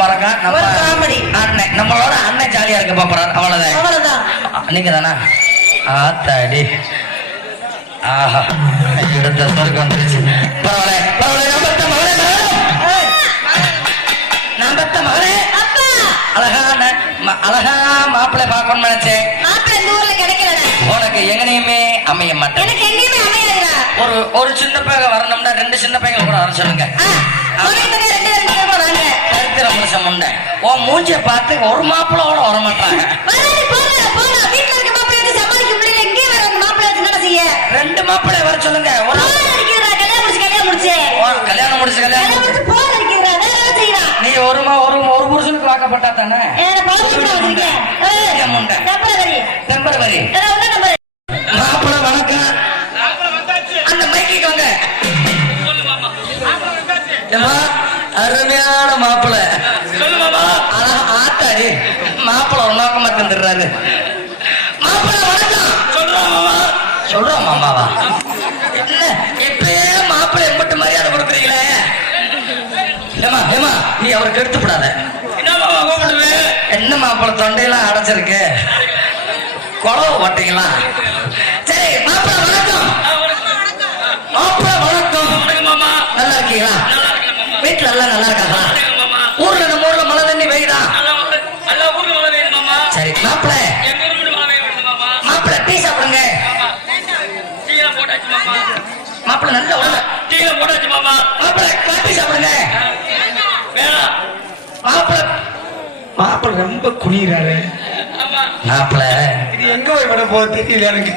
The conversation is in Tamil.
மறக்கான் நம்ம காமெடி. அண்ணன் நம்மளோட அண்ணன் ஜாலியா இருக்க போறாரு. அவ்வளவுதான். அவ்வளவுதான். நீங்க தானா ஆத்தாடி. ஆஹா எடுத்த சொர்க்கம் வந்துருச்சு. பரவாயில்ல பரவாயில்ல நம்பத்த மகளே நம்பத்த அழகான அழகா மாப்பிள்ளை பார்க்கணும்னு நினைச்சேன். உனக்கு எங்கனையுமே அமைய மாட்டேன். ஒரு ஒரு சின்ன பையன் வரணும்னா ரெண்டு சின்ன பையன் கூட வர சொல்லுங்க. உன் மூஞ்சிய பார்த்து ஒரு மாப்பிள்ளை வச்சு சமாளிக்க முடியல. இங்கேயே வர அந்த மாப்பிள்ளை வச்சு என்ன செய்ய? ரெண்டு மாப்பிள்ளை வர சொல்லுங்க. கல்யாணம் முடிச்சு, கல்யாணம்? நீ ஒரு மா- ஒரு ஒரு புருஷனுக்கு வாக்கப்பட்டா தானே. டெம்பரவரி. மாப்பிள்ளை வணக்கம். அந்த மைக்கு வாங்க. அருமையான மாப்பிள்ளை. ஆத்தாடி மாப்பிள்ளை ஒரு நோக்கமா தந்துடுறாரு மாப்பிள்ளை வணக்கம். சொல்றோம் மாமாவா? என்ன? இப்பயே மாப்பிள்ளை எம்பிட்டு மரியாதை கொடுக்குறீங்களே? ஏமா ஏமா நீ அவரை கெடுத்துப்படாத. என்ன மாப்பிள்ளை தொண்டையெல்லாம் அடைச்சிருக்கு குழவு ஓட்டிங்களா சரி மாப்பிள்ளை வணக்கம். மாப்பிள்ளை வணக்கம். நல்லா இருக்கீங்களா? வீட்டுல எல்லாம் நல்லா இருக்காங்களா? மாப்பிள்ளை நல்ல உடம்பு மாப்பிள்ளை காப்பி சாப்பிடுங்க. மாப்பிள்ளை மாப்பிள்ள ரொம்ப குனிறாரு மாப்பிள்ளை. இது எங்க போய் விட போகுது தெரியல எனக்கு.